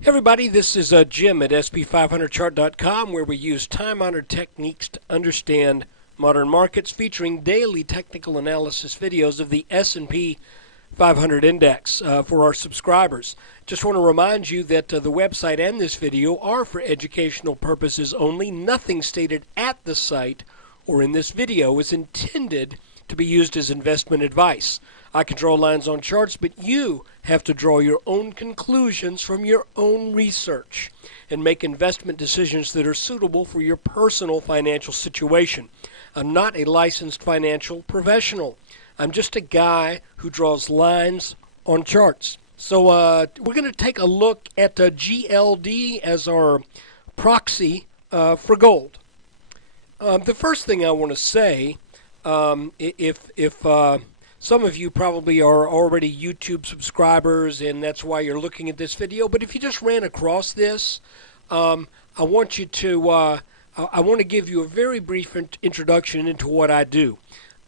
Hey everybody, this is Jim at SP500chart.com, where we use time-honored techniques to understand modern markets, featuring daily technical analysis videos of the S&P 500 index for our subscribers. Just want to remind you that the website and this video are for educational purposes only. Nothing stated at the site or in this video is intended to be used as investment advice. I can draw lines on charts, but you have to draw your own conclusions from your own research and make investment decisions that are suitable for your personal financial situation. I'm not a licensed financial professional. I'm just a guy who draws lines on charts. So we're going to take a look at GLD as our proxy for gold. The first thing I want to say, if some of you probably are already YouTube subscribers, and that's why you're looking at this video. But if you just ran across this, I want to give you a very brief introduction into what I do.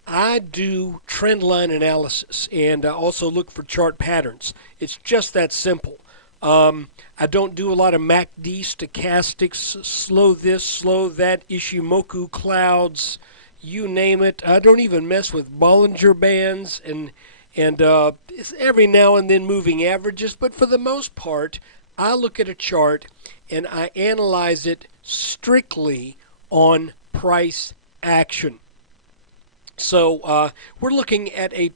I do trend line analysis, and I also look for chart patterns. It's just that simple. I don't do a lot of MACD stochastics, slow this, slow that, Ishimoku clouds, you name it. I don't even mess with Bollinger Bands and every now and then moving averages, but for the most part, I look at a chart and I analyze it strictly on price action. So we're looking at a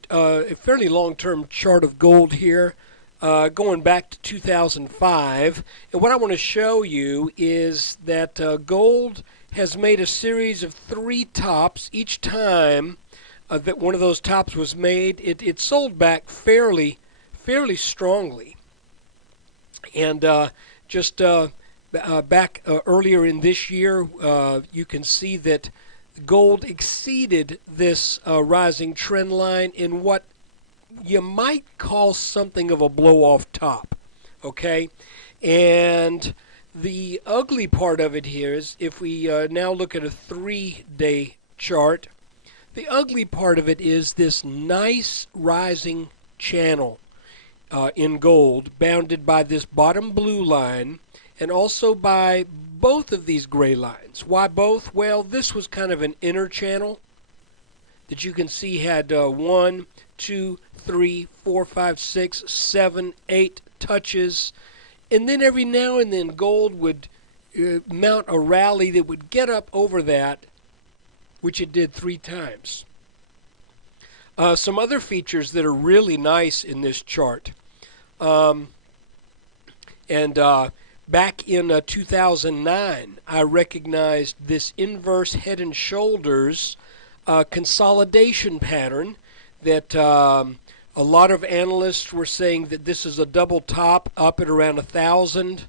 fairly long-term chart of gold here, going back to 2005. And what I want to show you is that gold has made a series of three tops. Each time that one of those tops was made, it sold back fairly strongly. And back earlier in this year, you can see that gold exceeded this rising trend line in what you might call something of a blow-off top. Okay? And the ugly part of it here is, if we now look at a 3-day chart, the ugly part of it is this nice rising channel in gold, bounded by this bottom blue line and also by both of these gray lines. Why both? Well, this was kind of an inner channel that you can see had 1, 2, 3, 4, 5, 6, 7, 8 touches. And then every now and then gold would mount a rally that would get up over that, which it did 3 times. Some other features that are really nice in this chart. Back in 2009, I recognized this inverse head and shoulders consolidation pattern that a lot of analysts were saying that this is a double top up at around 1,000.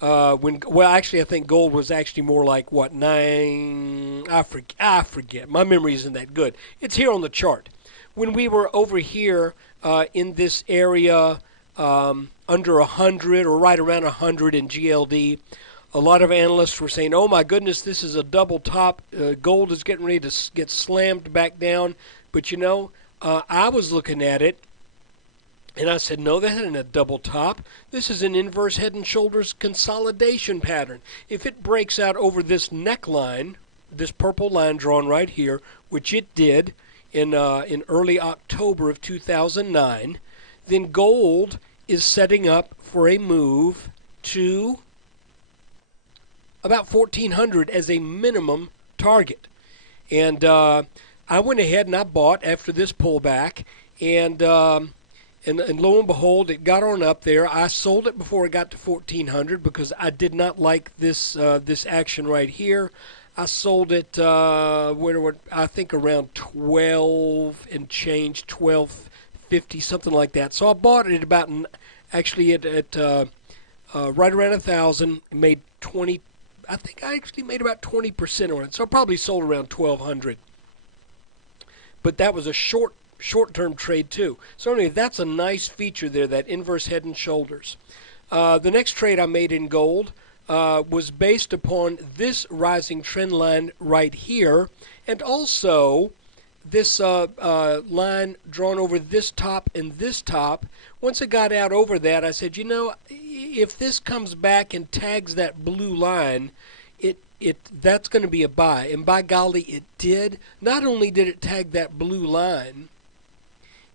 I think gold was actually more like, what, 9? I forget. My memory isn't that good. It's here on the chart. When we were over here in this area under 100 or right around 100 in GLD, a lot of analysts were saying, oh my goodness, this is a double top. Gold is getting ready to get slammed back down. But you know, I was looking at it, and I said, no, that isn't a double top. This is an inverse head and shoulders consolidation pattern. If it breaks out over this neckline, this purple line drawn right here, which it did in early October of 2009, then gold is setting up for a move to about 1,400 as a minimum target. And I went ahead and I bought after this pullback, and lo and behold, it got on up there. I sold it before it got to 1,400 because I did not like this action right here. I sold it I think around 12 and change, 12.50, something like that. So I bought it about right around 1,000. Made 20. I think I actually made about 20% on it. So I probably sold around 1,200. But that was a short-term trade too. So anyway, that's a nice feature there, that inverse head and shoulders. The next trade I made in gold was based upon this rising trend line right here, and also line drawn over this top and this top. Once it got out over that, I said, you know, if this comes back and tags that blue line, that's going to be a buy. And by golly, it did. Not only did it tag that blue line,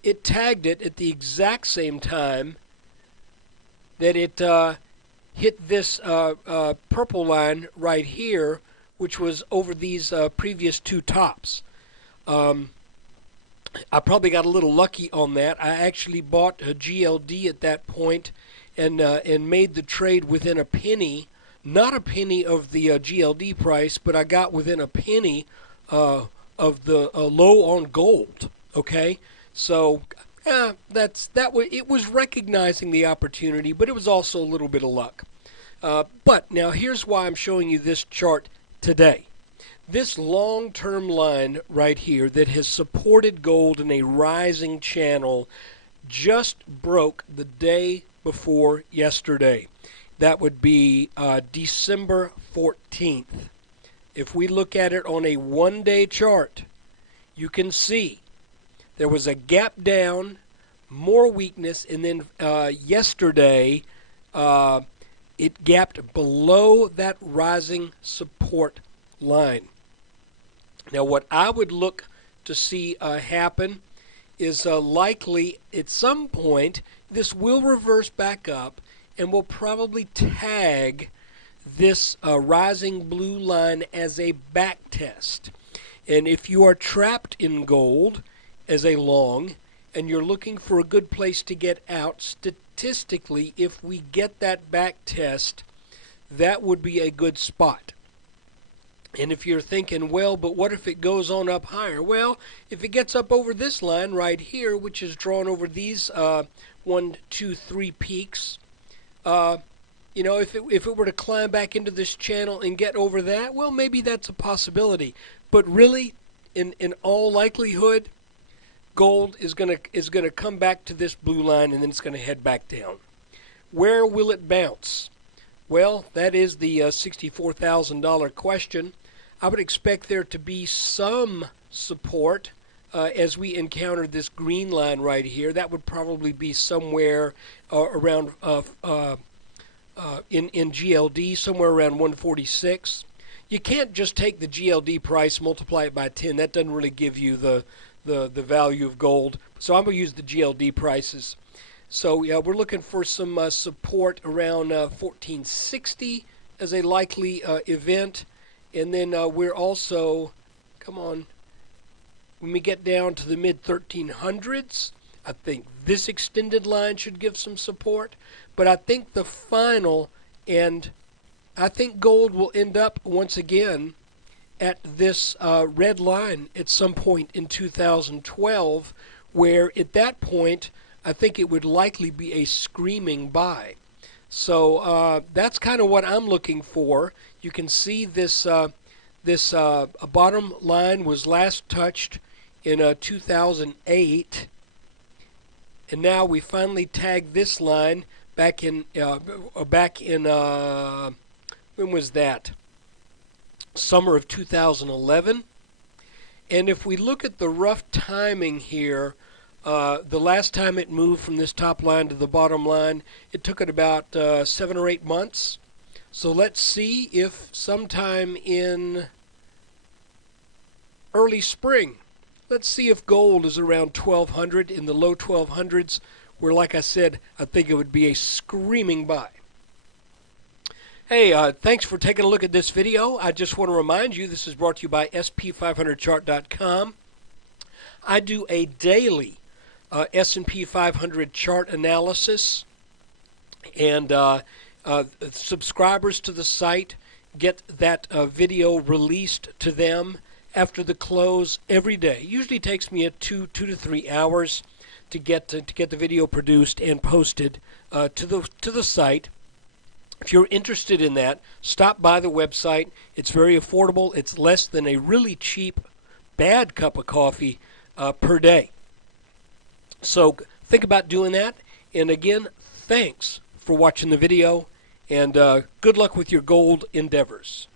it tagged it at the exact same time that it hit this purple line right here, which was over these previous two tops. I probably got a little lucky on that. I actually bought a GLD at that point and made the trade within a penny. Not a penny of the GLD price, but I got within a penny of the low on gold. Okay, so it was recognizing the opportunity, but it was also a little bit of luck. But now here's why I'm showing you this chart today. This long-term line right here that has supported gold in a rising channel just broke the day before yesterday. That would be December 14th. If we look at it on a one-day chart, you can see there was a gap down, more weakness, and then yesterday it gapped below that rising support line. Now what I would look to see happen is likely at some point this will reverse back up and will probably tag this rising blue line as a back test. And if you are trapped in gold as a long and you're looking for a good place to get out, statistically, if we get that back test, that would be a good spot. And if you're thinking, well, but what if it goes on up higher? Well, if it gets up over this line right here, which is drawn over these 1, 2, 3 peaks, you know, if it were to climb back into this channel and get over that, well, maybe that's a possibility. But really, in all likelihood, gold is gonna come back to this blue line and then it's gonna head back down. Where will it bounce? Well, that is the $64,000 question. I would expect there to be some support as we encounter this green line right here. That would probably be somewhere around in GLD, somewhere around 146. You can't just take the GLD price, multiply it by 10. That doesn't really give you the value of gold. So I'm going to use the GLD prices. So yeah, we're looking for some support around 1460 as a likely event. And then we're also, come on, when we get down to the mid-1300s, I think this extended line should give some support. But I think the final, and I think gold will end up once again at this red line at some point in 2012, where at that point I think it would likely be a screaming buy. So that's kind of what I'm looking for. You can see this bottom line was last touched in 2008, and now we finally tagged this line back in when was that? Summer of 2011. And if we look at the rough timing here, the last time it moved from this top line to the bottom line, it took it about 7 or 8 months. So let's see if sometime in early spring, let's see if gold is around 1200, in the low 1200s, where, like I said, I think it would be a screaming buy. Hey, thanks for taking a look at this video. I just want to remind you, this is brought to you by SP500chart.com. I do a daily S&P 500 chart analysis, and subscribers to the site get that video released to them after the close every day. It usually takes me 2 to 3 hours to get the video produced and posted to the site. If you're interested in that, stop by the website. It's very affordable. It's less than a really cheap, bad cup of coffee per day. So think about doing that. And again, thanks for watching the video, and good luck with your gold endeavors.